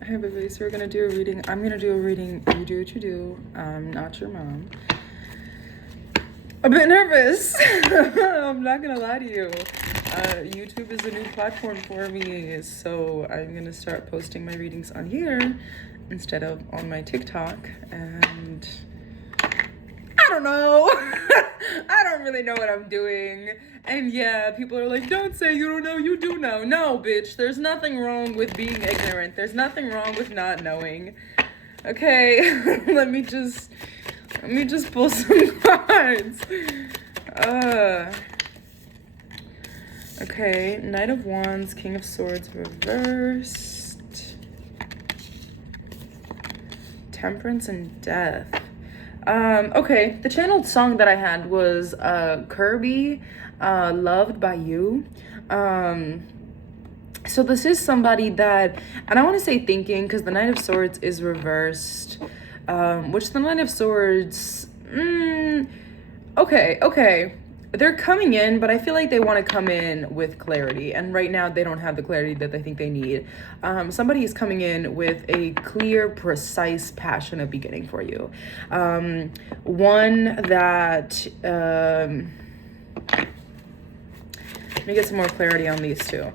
Hey baby, so we're gonna do a reading. I'm gonna do a reading. You do what you do. I'm not your mom. A bit nervous. I'm not gonna lie to you. YouTube is a new platform for me, so I'm gonna start posting my readings on here instead of on my TikTok. And I don't know. I don't really know what I'm doing. And yeah, people are like, don't say you don't know, you do know. No, bitch, there's nothing wrong with being ignorant. There's nothing wrong with not knowing. Okay, let me just pull some cards. Okay, Knight of Wands, King of Swords reversed. Temperance and Death. Okay, the channeled song that I had was Kirby, Loved by You. So this is somebody that, and I want to say thinking, because the Knight of Swords is reversed, which the Knight of Swords, okay. They're coming in, but I feel like they want to come in with clarity. And right now, they don't have the clarity that they think they need. Somebody is coming in with a clear, precise, passionate beginning for you. One that... let me get some more clarity on these two.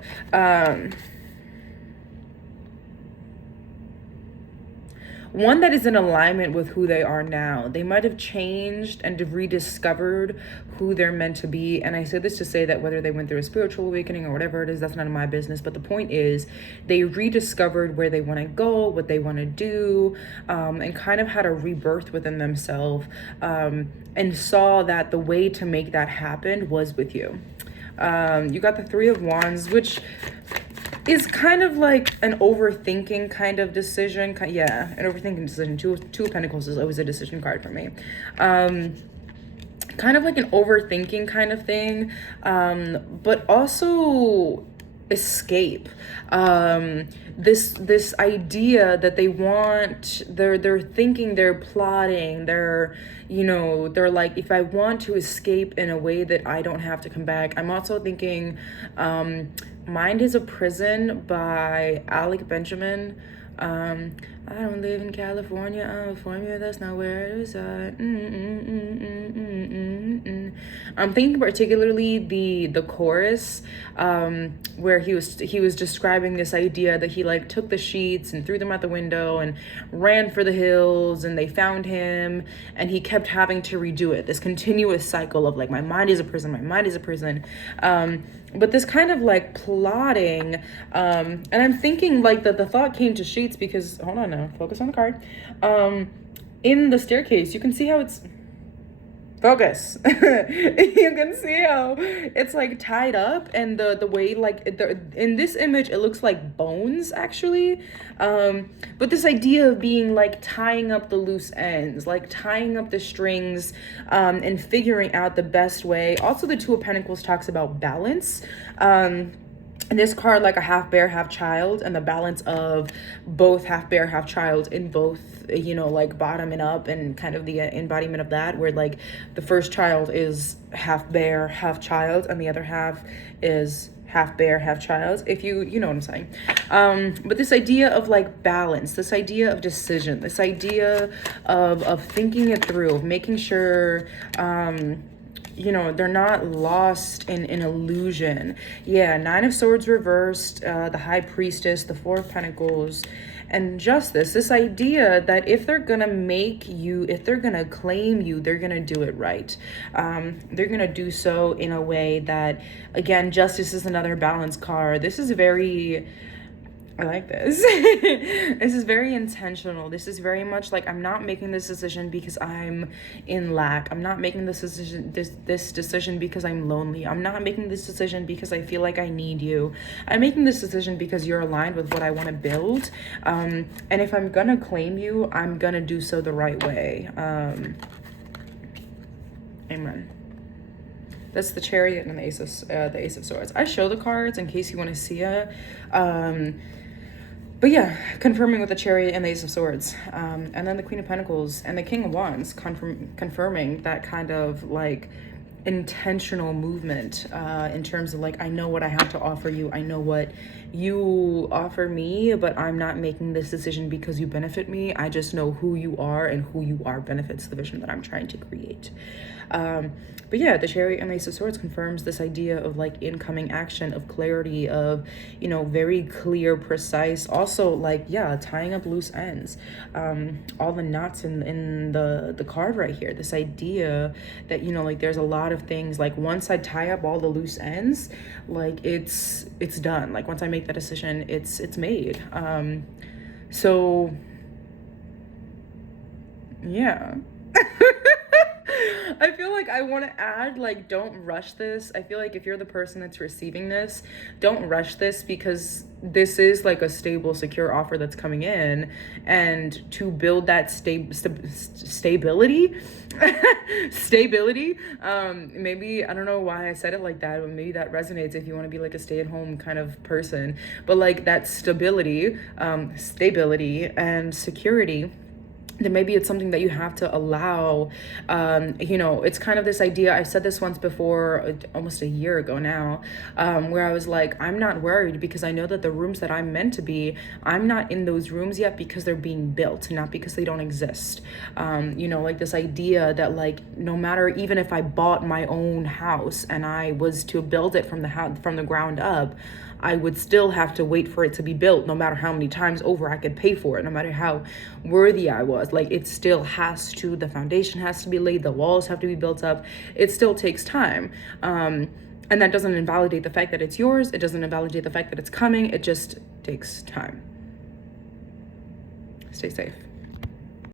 One that is in alignment with who they are now. They might have changed and rediscovered who they're meant to be. And I say this to say that whether they went through a spiritual awakening or whatever it is, that's none of my business. But the point is, they rediscovered where they want to go, what they want to do, and kind of had a rebirth within themselves, and saw that the way to make that happen was with you. You got the Three of Wands, which is kind of like an overthinking kind of decision. Yeah, an overthinking decision. Two of Pentacles is always a decision card for me. Kind of like an overthinking kind of thing, but also escape. This idea that they want, they're thinking, they're plotting, they're like, if I want to escape in a way that I don't have to come back. I'm also thinking Mind is a Prison by Alec Benjamin. I don't live in California, I'm a formula, that's not where I reside. I'm thinking particularly the chorus, where he was describing this idea that he like took the sheets and threw them out the window and ran for the hills, and they found him, and he kept having to redo it. This continuous cycle of like, my mind is a prison, my mind is a prison. But this kind of like plotting, and I'm thinking like that the thought came to sheets because, hold on now, focus on the card. In the staircase, you can see how it's, focus. You can see how it's like tied up, and the way like in this image it looks like bones actually, but this idea of being like tying up the loose ends, like tying up the strings, and figuring out the best way. Also, the Two of Pentacles talks about balance. In this card, like a half bear, half child, and the balance of both half bear, half child in both, like bottoming up, and kind of the embodiment of that, where like the first child is half bear, half child, and the other half is half bear, half child, if you know what I'm saying. But this idea of like balance, this idea of decision, this idea of thinking it through, of making sure, they're not lost in illusion. Yeah, Nine of Swords reversed, the High Priestess, the Four of Pentacles, and Justice. This idea that if they're gonna make you, if they're gonna claim you, they're gonna do it right. They're gonna do so in a way that, again, Justice is another balance card. This is very... I like this. This is very intentional. This is very much like, I'm not making this decision because I'm in lack. I'm not making this decision because I'm lonely. I'm not making this decision because I feel like I need you. I'm making this decision because you're aligned with what I want to build. And if I'm gonna claim you, I'm gonna do so the right way. Amen. That's the Chariot and the Ace of Swords. I show the cards in case you want to see it. But yeah, confirming with the Chariot and the Ace of Swords. And then the Queen of Pentacles and the King of Wands, confirming that kind of like intentional movement in terms of like, I know what I have to offer you, I know what you offer me, but I'm not making this decision because you benefit me. I just know who you are, and who you are benefits the vision that I'm trying to create. But yeah, the Chariot and Ace of Swords confirms this idea of like incoming action, of clarity, of, you know, very clear, precise, also like, yeah, tying up loose ends. All the knots in the card right here, this idea that, you know, like there's a lot of things, like once I tie up all the loose ends, like it's done. Like once I make that decision, it's made. So yeah. I feel like I want to add, like, don't rush this. I feel like if you're the person that's receiving this, don't rush this, because this is like a stable, secure offer that's coming in. And to build that stability, maybe, I don't know why I said it like that, but maybe that resonates if you want to be like a stay-at-home kind of person. But like that stability and security, then maybe it's something that you have to allow. You know, it's kind of this idea, I've said this once before, almost a year ago now, where I was like, I'm not worried, because I know that the rooms that I'm meant to be, I'm not in those rooms yet because they're being built, not because they don't exist. You know, like this idea that like, no matter, even if I bought my own house and I was to build it from the ground up, I would still have to wait for it to be built, no matter how many times over I could pay for it, no matter how worthy I was. Like, it still has to, the foundation has to be laid, the walls have to be built up. It still takes time. And that doesn't invalidate the fact that it's yours. It doesn't invalidate the fact that it's coming. It just takes time. Stay safe.